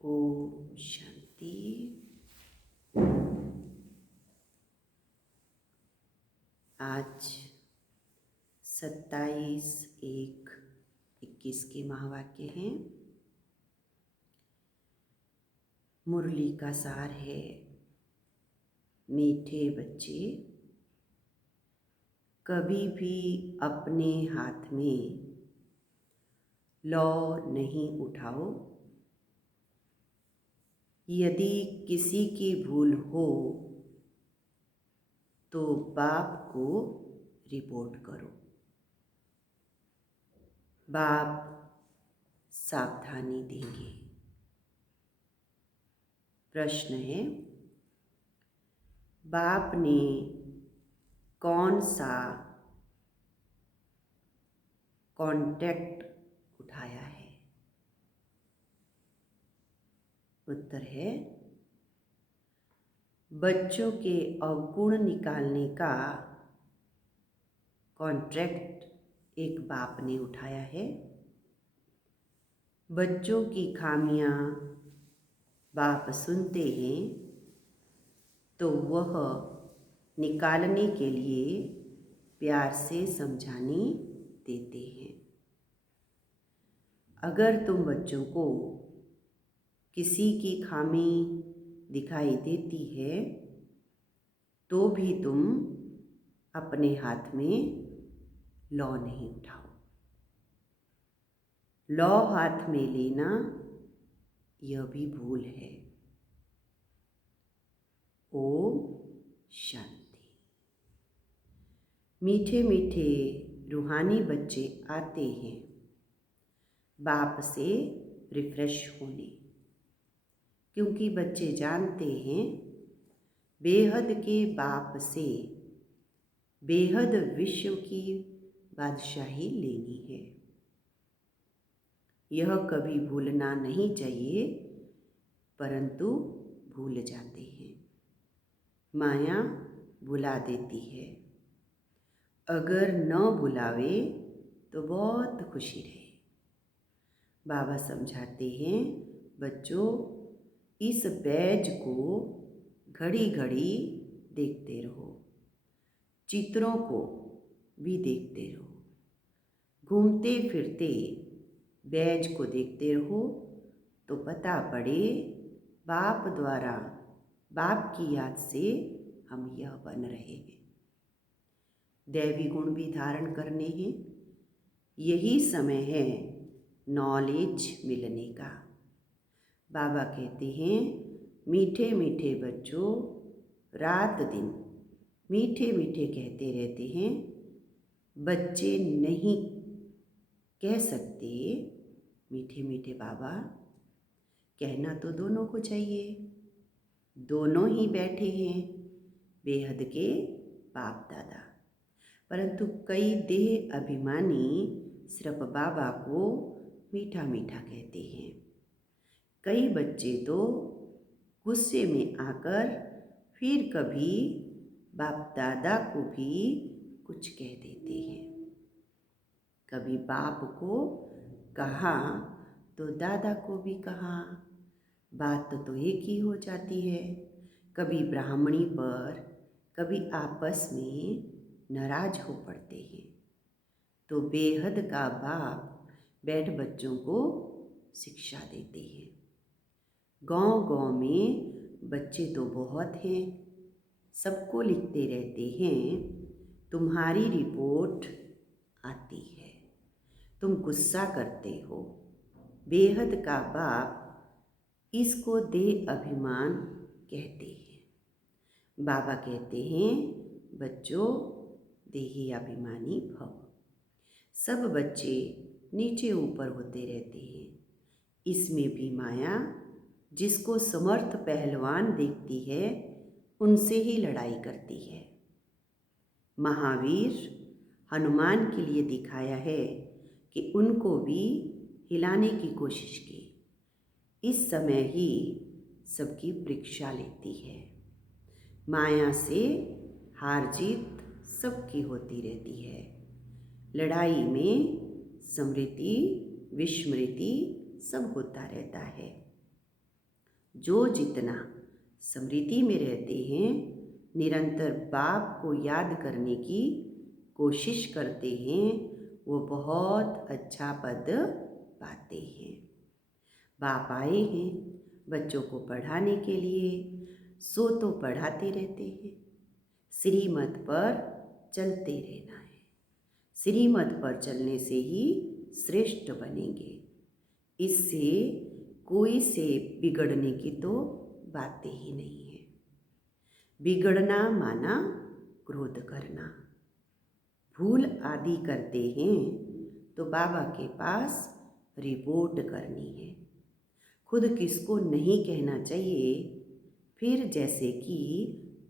ओम शांति। आज 27/1/21 के महावाक्य हैं। मुरली का सार है, मीठे बच्चे कभी भी अपने हाथ में लौ नहीं उठाओ। यदि किसी की भूल हो तो बाप को रिपोर्ट करो। बाप सावधानी देंगे। प्रश्न है, बाप ने कौन सा कॉन्ट्रैक्ट उठाया है? उत्तर है, बच्चों के अवगुण निकालने का कॉन्ट्रैक्ट एक बाप ने उठाया है। बच्चों की खामियां बाप सुनते हैं तो वह निकालने के लिए प्यार से समझाने देते हैं। अगर तुम बच्चों को किसी की खामी दिखाई देती है तो भी तुम अपने हाथ में लौ नहीं उठाओ। लौ हाथ में लेना यह भी भूल है। ओम शांति। मीठे मीठे रूहानी बच्चे आते हैं बाप से रिफ्रेश होने, क्योंकि बच्चे जानते हैं बेहद के बाप से बेहद विश्व की बादशाही लेनी है। यह कभी भूलना नहीं चाहिए, परंतु भूल जाते हैं। माया भुला देती है। अगर न भुलावे तो बहुत खुशी रहे। बाबा समझाते हैं, बच्चों इस बैज को घड़ी घड़ी देखते रहो, चित्रों को भी देखते रहो। घूमते फिरते बैज को देखते रहो तो पता पड़े बाप द्वारा, बाप की याद से हम यह बन रहे हैं। दैवी गुण भी धारण करने हैं। यही समय है नॉलेज मिलने का। बाबा कहते हैं, मीठे मीठे बच्चों रात दिन मीठे मीठे कहते रहते हैं। बच्चे नहीं कह सकते मीठे मीठे बाबा, कहना तो दोनों को चाहिए। दोनों ही बैठे हैं बेहद के बाप दादा, परंतु कई देह अभिमानी सिर्फ बाबा को मीठा मीठा कहते हैं। कई बच्चे तो गुस्से में आकर फिर कभी बाप दादा को भी कुछ कह देते हैं। कभी बाप को कहा तो दादा को भी कहा, बात तो एक ही हो जाती है। कभी ब्राह्मणी पर, कभी आपस में नाराज हो पड़ते हैं। तो बेहद का बाप बैठ बच्चों को शिक्षा देते हैं। गांव-गांव में बच्चे तो बहुत हैं, सबको लिखते रहते हैं, तुम्हारी रिपोर्ट आती है, तुम गुस्सा करते हो। बेहद का बाप इसको देह अभिमान कहते हैं। बाबा कहते हैं, बच्चों देही अभिमानी भव। सब बच्चे नीचे ऊपर होते रहते हैं। इसमें भी माया जिसको समर्थ पहलवान देखती है उनसे ही लड़ाई करती है। महावीर हनुमान के लिए दिखाया है कि उनको भी हिलाने की कोशिश की। इस समय ही सबकी परीक्षा लेती है। माया से हार जीत सबकी होती रहती है। लड़ाई में स्मृति विस्मृति सब होता रहता है। जो जितना स्मृति में रहते हैं, निरंतर बाप को याद करने की कोशिश करते हैं, वो बहुत अच्छा पद पाते हैं। बाप आए हैं बच्चों को पढ़ाने के लिए, सो तो पढ़ाते रहते हैं। श्रीमत पर चलते रहना है। श्रीमत पर चलने से ही श्रेष्ठ बनेंगे। इससे कोई से बिगड़ने की तो बातें ही नहीं है। बिगड़ना माना क्रोध करना। भूल आदि करते हैं तो बाबा के पास रिपोर्ट करनी है। खुद किसको नहीं कहना चाहिए, फिर जैसे कि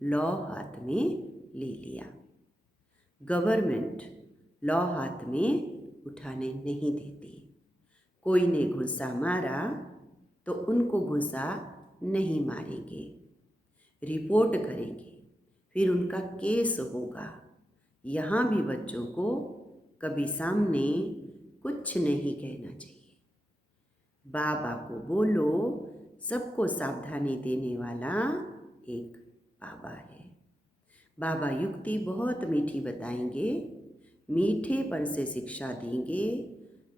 लॉ हाथ में ले लिया। गवर्नमेंट लॉ हाथ में उठाने नहीं देती। कोई ने घुसा मारा तो उनको घुसा नहीं मारेंगे, रिपोर्ट करेंगे, फिर उनका केस होगा। यहाँ भी बच्चों को कभी सामने कुछ नहीं कहना चाहिए। बाबा को बोलो, सबको सावधानी देने वाला एक बाबा है। बाबा युक्ति बहुत मीठी बताएंगे, मीठेपन से शिक्षा देंगे,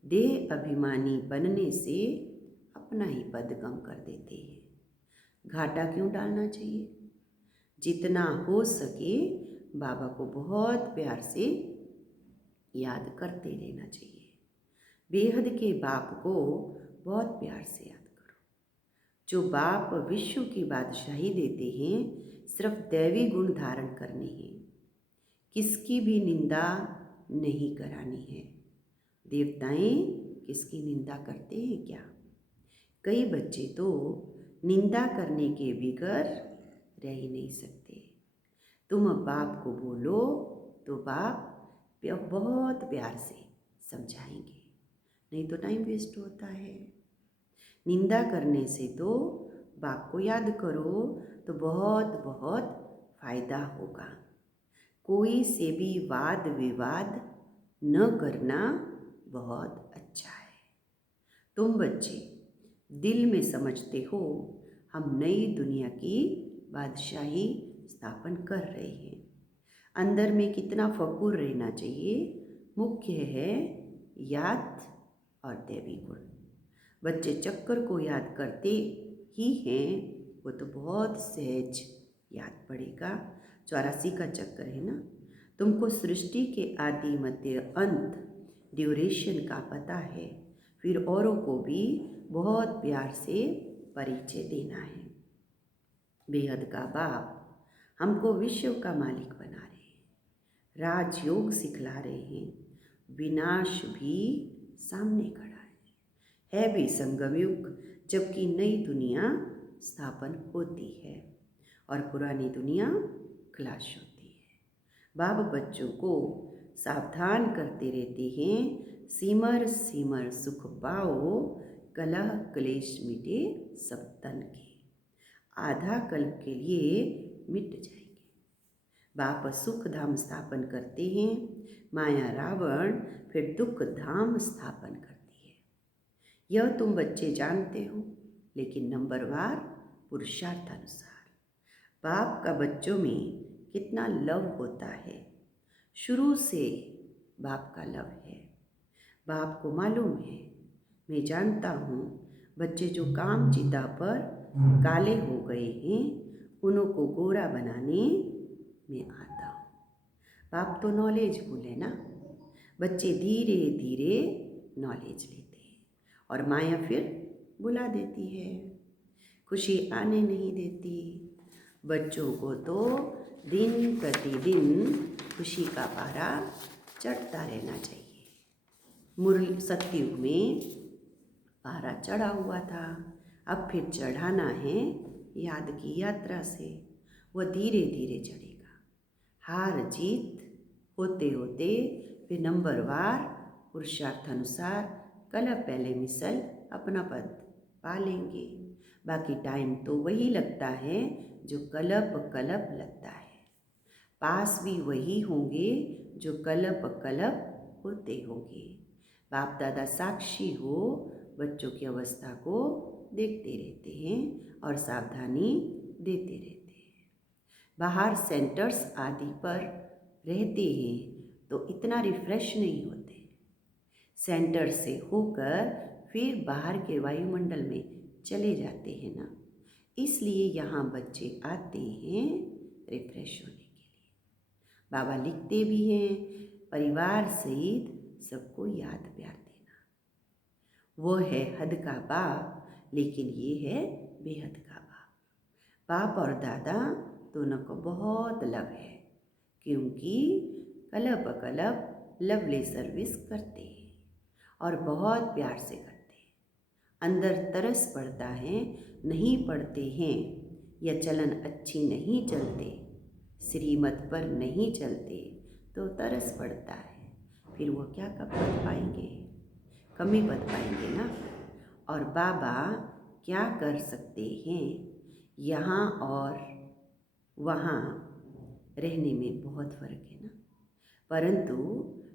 देह अभिमानी बनने से अपना ही पद कम कर देते हैं। घाटा क्यों डालना चाहिए? जितना हो सके बाबा को बहुत प्यार से याद करते रहना चाहिए। बेहद के बाप को बहुत प्यार से याद करो। जो बाप विश्व की बादशाही देते हैं, सिर्फ दैवी गुण धारण करने हैं, किसकी भी निंदा नहीं करानी है। देवताएं किसकी निंदा करते हैं क्या? कई बच्चे तो निंदा करने के बगैर रह ही नहीं सकते। तुम बाप को बोलो तो बाप बहुत प्यार से समझाएंगे, नहीं तो टाइम वेस्ट होता है। निंदा करने से तो बाप को याद करो तो बहुत बहुत फायदा होगा। कोई से भी वाद विवाद न करना बहुत अच्छा है। तुम बच्चे दिल में समझते हो हम नई दुनिया की बादशाही स्थापन कर रहे हैं। अंदर में कितना फकूर रहना चाहिए। मुख्य है याद और दैवी गुण। बच्चे चक्कर को याद करते ही हैं, वो तो बहुत सहज याद पड़ेगा। 84 का चक्कर है ना। तुमको सृष्टि के आदि मध्य अंत ड्यूरेशन का पता है, फिर औरों को भी बहुत प्यार से परिचय देना है। बेहद का बाप हमको विश्व का मालिक बना रहे हैं, राजयोग सिखला रहे हैं। विनाश भी सामने खड़ा है भी संगम युग, जबकि नई दुनिया स्थापन होती है और पुरानी दुनिया क्लाश होती है। बाप बच्चों को सावधान करते रहते हैं, सिमर सिमर सुख पाओ, कलह क्लेश मिटे सब तन के। आधा कल्प के लिए मिट जाएंगे। बाप सुख धाम स्थापन करते हैं, माया रावण फिर दुख धाम स्थापन करती है। यह तुम बच्चे जानते हो, लेकिन नंबरवार पुरुषार्थ अनुसार। बाप का बच्चों में कितना लव होता है, शुरू से बाप का लव है। बाप को मालूम है, मैं जानता हूँ बच्चे जो काम चिता पर काले हो गए हैं, उनको गोरा बनाने में आता हूँ। बाप तो नॉलेज भूले ना। बच्चे धीरे धीरे नॉलेज लेते हैं और माया फिर बुला देती है, खुशी आने नहीं देती। बच्चों को तो दिन प्रतिदिन खुशी का पारा चढ़ता रहना चाहिए। मुरली सतयुग में पारा चढ़ा हुआ था, अब फिर चढ़ाना है याद की यात्रा से। वह धीरे धीरे चढ़ेगा। हार जीत होते होते फिर नंबरवार पुरुषार्थ अनुसार कल पहले मिसल अपना पद पा लेंगे। बाकी टाइम तो वही लगता है जो कलप कलप लगता है। पास भी वही होंगे जो कलप कलप होते होंगे। बाप दादा साक्षी हो बच्चों की अवस्था को देखते रहते हैं और सावधानी देते रहते हैं। बाहर सेंटर्स आदि पर रहते हैं तो इतना रिफ्रेश नहीं होते। सेंटर से होकर फिर बाहर के वायुमंडल में चले जाते हैं ना, इसलिए यहाँ बच्चे आते हैं रिफ्रेश होने के लिए। बाबा लिखते भी हैं, परिवार सहित सबको याद प्यार देना। वो है हद का बाप, लेकिन ये है बेहद का बाप। बाप और दादा दोनों को बहुत लव है, क्योंकि कलप कलप लवली सर्विस करते हैं और बहुत प्यार से करते हैं। अंदर तरस पड़ता है, नहीं पढ़ते हैं या चलन अच्छी नहीं चलते, श्रीमत पर नहीं चलते तो तरस पड़ता है। फिर वो क्या कर पाएंगे? कमी पद पाएंगे ना। और बाबा क्या कर सकते हैं? यहाँ और वहाँ रहने में बहुत फर्क है ना। परंतु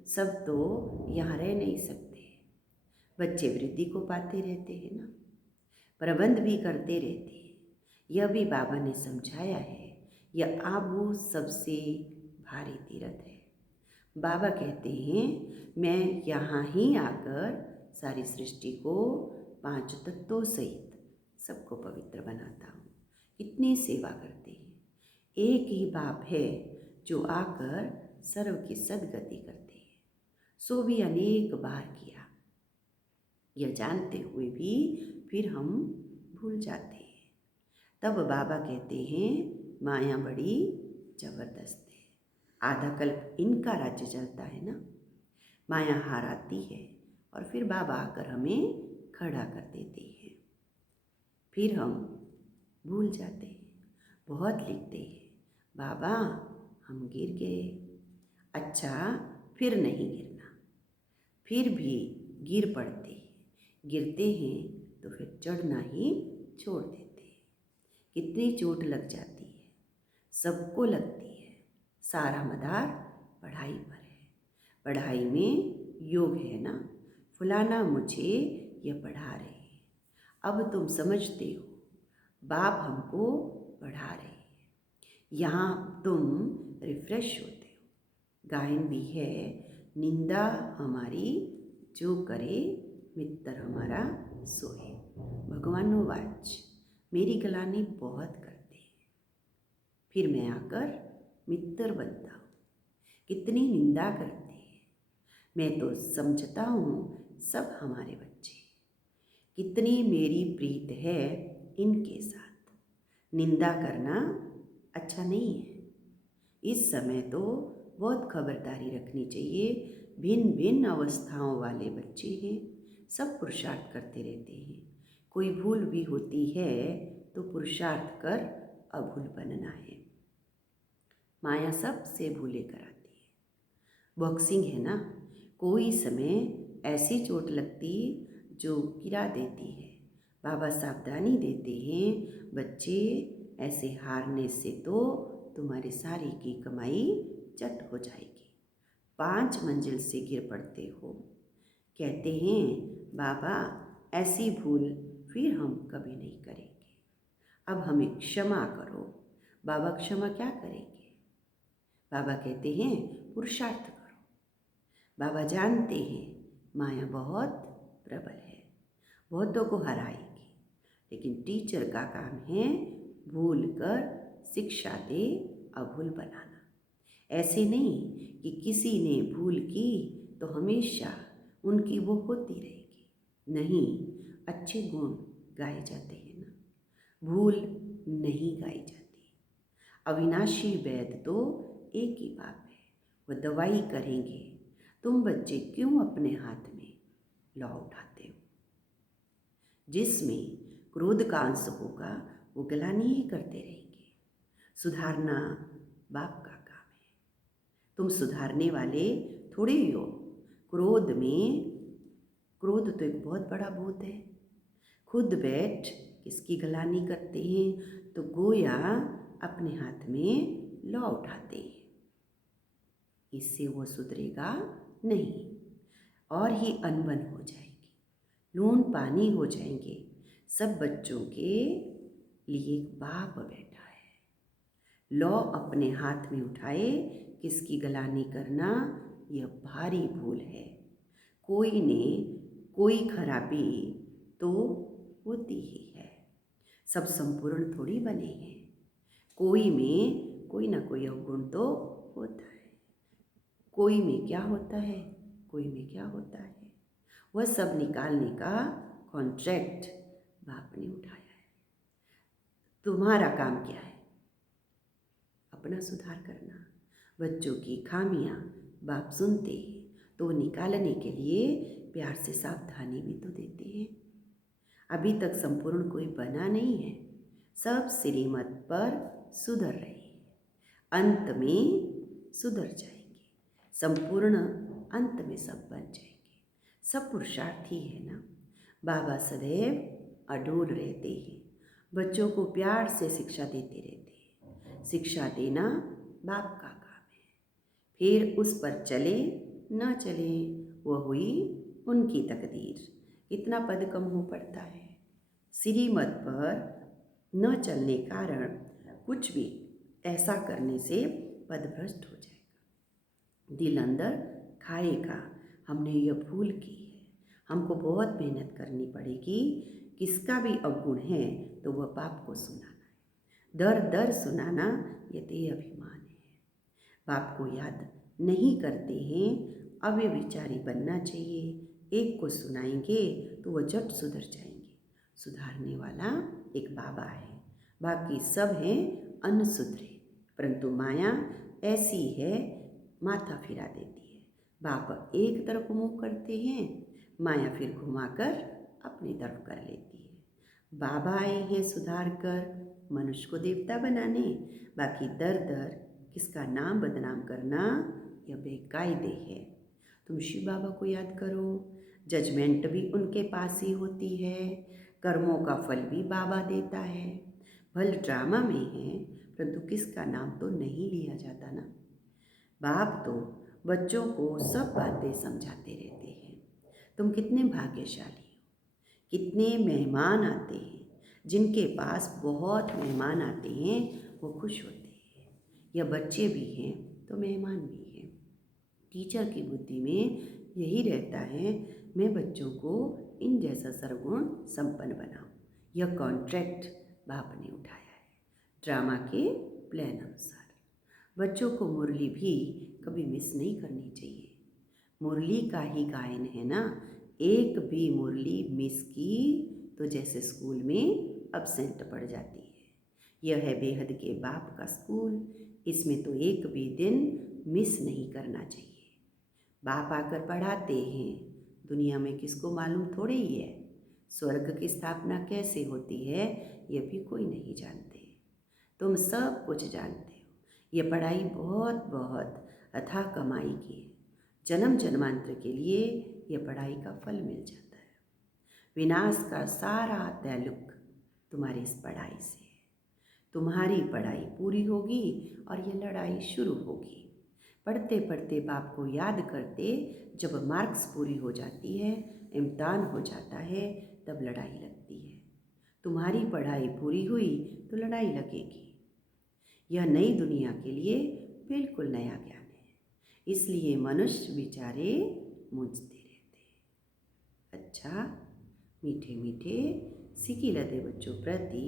सब तो यहाँ रह नहीं सकते। बच्चे वृद्धि को पाते रहते हैं ना, प्रबंध भी करते रहते हैं। यह भी बाबा ने समझाया है, यह आबू सबसे भारी तीर्थ है। बाबा कहते हैं मैं यहाँ ही आकर सारी सृष्टि को 5 तत्वों सहित सबको पवित्र बनाता हूँ। कितनी सेवा करते हैं। एक ही बाप है जो आकर सर्व की सद्गति करते हैं। सो भी अनेक बार किया, यह जानते हुए भी फिर हम भूल जाते हैं। तब बाबा कहते हैं माया बड़ी जबरदस्त है। आधा कल्प इनका राज्य चलता है ना। माया हार आती है और फिर बाबा आकर हमें खड़ा कर देते हैं। फिर हम भूल जाते हैं। बहुत लिखते हैं बाबा हम गिर गए, अच्छा फिर नहीं गिरना। फिर भी गिर पड़ते हैं, गिरते हैं तो फिर चढ़ना ही छोड़ देते हैं। कितनी चोट लग जाती है, सबको लगती है। सारा मदार पढ़ाई पर है। पढ़ाई में योग है ना, फुलाना मुझे यह पढ़ा रहे हैं। अब तुम समझते हो बाप हमको पढ़ा रहे हैं। यहाँ तुम रिफ्रेश होते हो। गायन भी है, निंदा हमारी जो करे मित्र हमारा सोए। भगवानो वाच मेरी गलानी बहुत करते हैं, फिर मैं आकर मित्र बनता हूँ। कितनी निंदा करते हैं, मैं तो समझता हूँ सब हमारे बच्चे। कितनी मेरी प्रीत है इनके साथ। निंदा करना अच्छा नहीं है। इस समय तो बहुत खबरदारी रखनी चाहिए। भिन्न भिन्न अवस्थाओं वाले बच्चे हैं, सब पुरुषार्थ करते रहते हैं। कोई भूल भी होती है तो पुरुषार्थ कर अभूल बनना है। माया सबसे भूले कराती है। बॉक्सिंग है ना, कोई समय ऐसी चोट लगती जो गिरा देती है। बाबा सावधानी देते हैं बच्चे ऐसे हारने से तो तुम्हारी सारी की कमाई चट हो जाएगी। 5 मंजिल से गिर पड़ते हो। कहते हैं बाबा ऐसी भूल फिर हम कभी नहीं करेंगे, अब हमें क्षमा करो। बाबा क्षमा क्या करेंगे? बाबा कहते हैं पुरुषार्थ करो। बाबा जानते हैं माया बहुत प्रबल है, बहुतों को हराएगी, लेकिन टीचर का काम है भूल कर शिक्षा दे, अभूल बनाना। ऐसे नहीं कि किसी ने भूल की तो हमेशा उनकी वो होती रहेगी। नहीं, अच्छे गुण गाए जाते हैं ना, भूल नहीं गाई जाती। अविनाशी वैद्य तो एक ही बात है, वो दवाई करेंगे। तुम बच्चे क्यों अपने हाथ में लौ उठाते हो? जिसमें क्रोध का अंश होगा वो ग्लानि ही करते रहेंगे। सुधारना बाप का काम है। तुम सुधारने वाले थोड़े ही हो। क्रोध तो एक बहुत बड़ा भूत है। खुद बैठ किसकी गलानी करते हैं तो गोया अपने हाथ में लौ उठाते हैं। इससे वो सुधरेगा नहीं और ही अनबन हो जाएगी, लून पानी हो जाएंगे। सब बच्चों के लिए एक बाप बैठा है। लौ अपने हाथ में उठाए किसकी गलानी करना यह भारी भूल है। कोई ने कोई खराबी तो होती ही है। सब संपूर्ण थोड़ी बने हैं। कोई में कोई ना कोई अवगुण तो होता है। कोई में क्या होता है, कोई में क्या होता है, वह सब निकालने का कॉन्ट्रैक्ट बाप ने उठाया है। तुम्हारा काम क्या है? अपना सुधार करना। बच्चों की खामियां बाप सुनते हैं तो निकालने के लिए प्यार से सावधानी भी तो देते हैं। अभी तक संपूर्ण कोई बना नहीं है। सब श्रीमत पर सुधर रहे हैं, अंत में सुधर जाएंगे। संपूर्ण अंत में सब बन जाएंगे। सब पुरुषार्थी है ना। बाबा सदैव अडोल रहते हैं, बच्चों को प्यार से शिक्षा देते रहते हैं। शिक्षा देना बाप का काम है। फिर उस पर चले ना चले वह हुई उनकी तकदीर। कितना पद कम हो पड़ता है। श्रीमत पर न चलने कारण कुछ भी ऐसा करने से पद भ्रष्ट हो जाएगा। दिल अंदर खाएगा हमने यह भूल की है, हमको बहुत मेहनत करनी पड़ेगी। किसका भी अवगुण है तो वह बाप को सुनाना है, दर दर सुनाना, ये देह अभिमान है। बाप को याद नहीं करते हैं, अव्यभिचारी बनना चाहिए। एक को सुनाएंगे तो वह झट सुधर जाएंगे। सुधारने वाला एक बाबा है, बाकी सब हैं अनसुधरे। परंतु माया ऐसी है, माथा फिरा देती है। बाप एक तरफ मुँह करते हैं, माया फिर घुमाकर अपनी तरफ कर लेती है। बाबा आए हैं सुधार कर मनुष्य को देवता बनाने, बाकी दर दर किसका नाम बदनाम करना यह बेकायदे है। तुम शिव बाबा को याद करो, जजमेंट भी उनके पास ही होती है, कर्मों का फल भी बाबा देता है। भल ड्रामा में है, परंतु किसका नाम तो नहीं लिया जाता ना। बाप तो बच्चों को सब बातें समझाते रहते हैं। तुम कितने भाग्यशाली हो, कितने मेहमान आते हैं। जिनके पास बहुत मेहमान आते हैं वो खुश होते हैं। या बच्चे भी हैं तो मेहमान भी हैं। टीचर की बुद्धि में यही रहता है, मैं बच्चों को इन जैसा सर्वगुण संपन्न बनाऊं। यह कॉन्ट्रैक्ट बाप ने उठाया है ड्रामा के प्लान अनुसार। बच्चों को मुरली भी कभी मिस नहीं करनी चाहिए। मुरली का ही गायन है ना, एक भी मुरली मिस की तो जैसे स्कूल में अब्सेंट पड़ जाती है। यह है बेहद के बाप का स्कूल, इसमें तो एक भी दिन मिस नहीं करना चाहिए। बाप आकर पढ़ाते हैं, दुनिया में किसको मालूम थोड़े ही है। स्वर्ग की स्थापना कैसे होती है यह भी कोई नहीं जानते। तुम सब कुछ जानते हो। यह पढ़ाई बहुत बहुत अथाह कमाई की है। जन्म जन्मांतर के लिए यह पढ़ाई का फल मिल जाता है। विनाश का सारा ताल्लुक तुम्हारी इस पढ़ाई से है। तुम्हारी पढ़ाई पूरी होगी और यह लड़ाई शुरू होगी। पढ़ते पढ़ते बाप को याद करते, जब मार्क्स पूरी हो जाती है, इम्तिहान हो जाता है, तब लड़ाई लगती है। तुम्हारी पढ़ाई पूरी हुई तो लड़ाई लगेगी। यह नई दुनिया के लिए बिल्कुल नया ज्ञान है, इसलिए मनुष्य बेचारे मूंझते रहते हैं। अच्छा, मीठे मीठे सिकी लदे बच्चों प्रति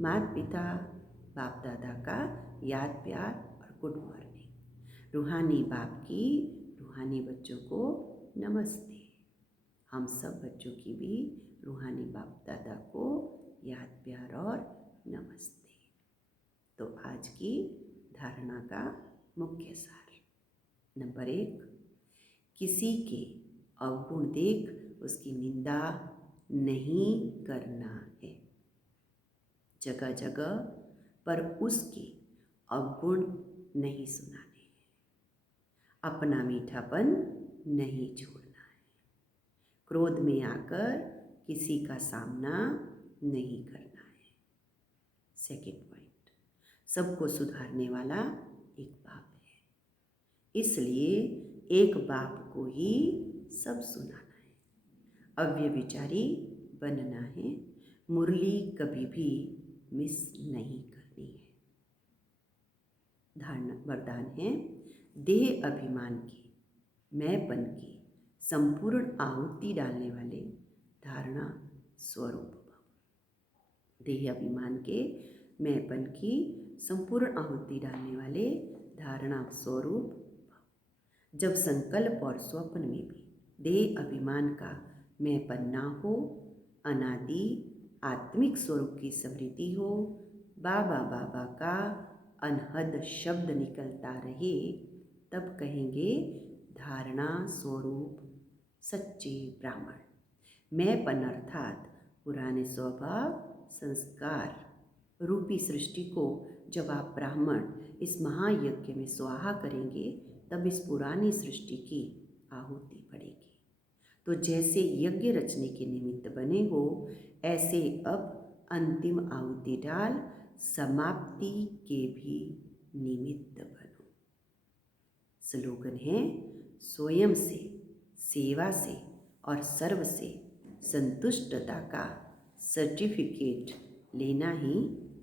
माता पिता बाप दादा का याद प्यार और गुड मॉर्निंग। रूहानी बाप की रूहानी बच्चों को नमस्ते। हम सब बच्चों की भी रूहानी बाप दादा को याद प्यार और नमस्ते। तो आज की धारणा का मुख्य सार, नंबर 1, किसी के अवगुण देख उसकी निंदा नहीं करना है। जगह जगह पर उसके अवगुण नहीं सुनाने हैं। अपना मीठापन नहीं छोड़ना है। क्रोध में आकर किसी का सामना नहीं करना है। सेकंड पॉइंट, सबको सुधारने वाला एक बाप है, इसलिए एक बाप को ही सब सुनाना है। अव्यभिचारी बनना है। मुरली कभी भी मिस नहीं करनी है। धारणा वरदान है, देह अभिमान की, मैंपन की संपूर्ण आहुति डालने वाले धारणा स्वरूप भव। देह अभिमान के मैंपन की संपूर्ण आहुति डालने वाले धारणा स्वरूप भव। जब संकल्प और स्वप्न में भी देह अभिमान का मैंपन ना हो, अनादि आत्मिक स्वरूप की स्मृति हो, बाबा बाबा का अनहद शब्द निकलता रहे, तब कहेंगे धारणा स्वरूप सच्चे ब्राह्मण। मैंपन अर्थात पुराने स्वभाव संस्कार रूपी सृष्टि को जब आप ब्राह्मण इस महायज्ञ में स्वाहा करेंगे, तब इस पुरानी सृष्टि की आहुति पड़ेगी। तो जैसे यज्ञ रचने के निमित्त बने हो, ऐसे अब अंतिम आहुति डाल समाप्ति के भी निमित्त बनो। स्लोगन है, स्वयं से, सेवा से और सर्व से संतुष्टता का सर्टिफिकेट लेना ही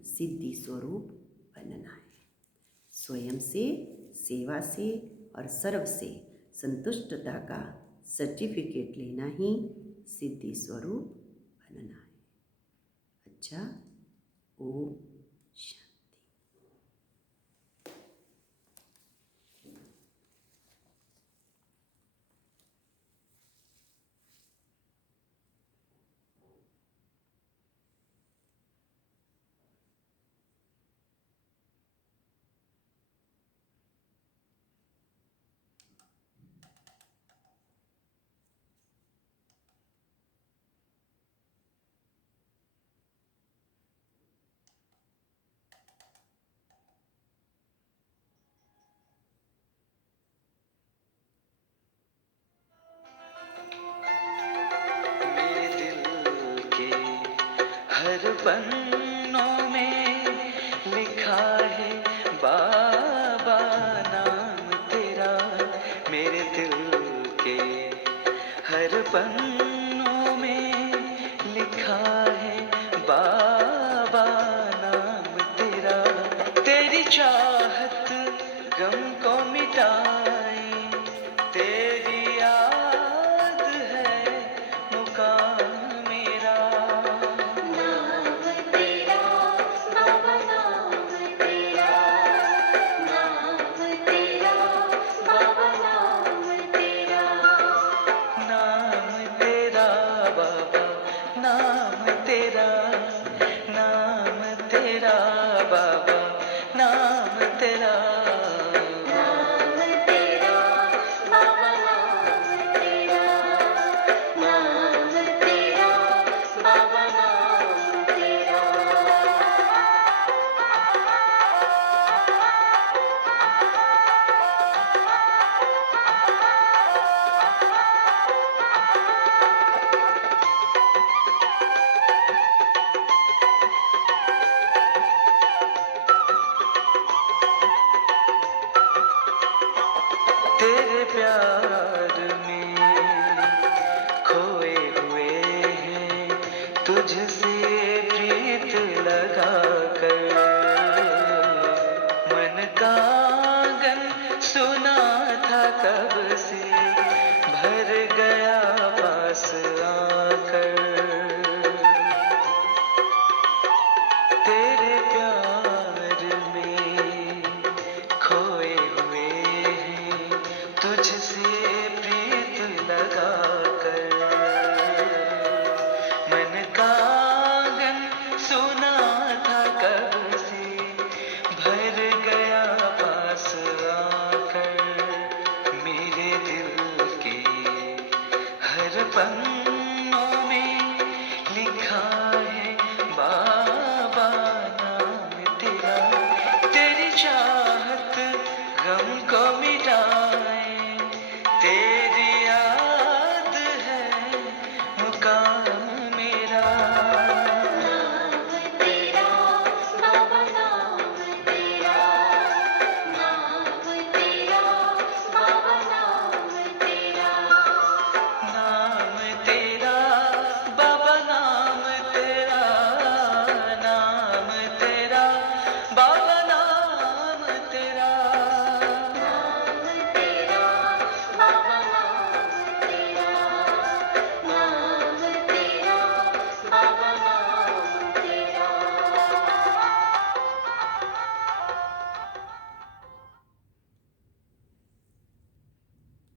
सिद्धि स्वरूप बनना है। स्वयं से, सेवा से और सर्व से संतुष्टता का सर्टिफिकेट लेना ही सिद्धि स्वरूप बनना है। अच्छा, ओम शांति। हर पन्नों में लिखा है बाबा नाम तेरा, मेरे दिल के हर पन्नों में लिखा है बाबा नाम तेरा। तेरी चाहत गम को मिटाए, तेरी याद है मुकाम मेरा। नाम तेरा बाबा, नाम तेरा, नाम तेरा बाबा, नाम तेरा, नाम तेरा बाबा, नाम तेरा, नाम तेरा बाबा, नाम तेरा, नाम तेरा बाबा, नाम तेरा, नाम तेरा बाबा, नाम तेरा। तेरे प्यार में खोए हुए हैं, तुझसे प्रीत लगा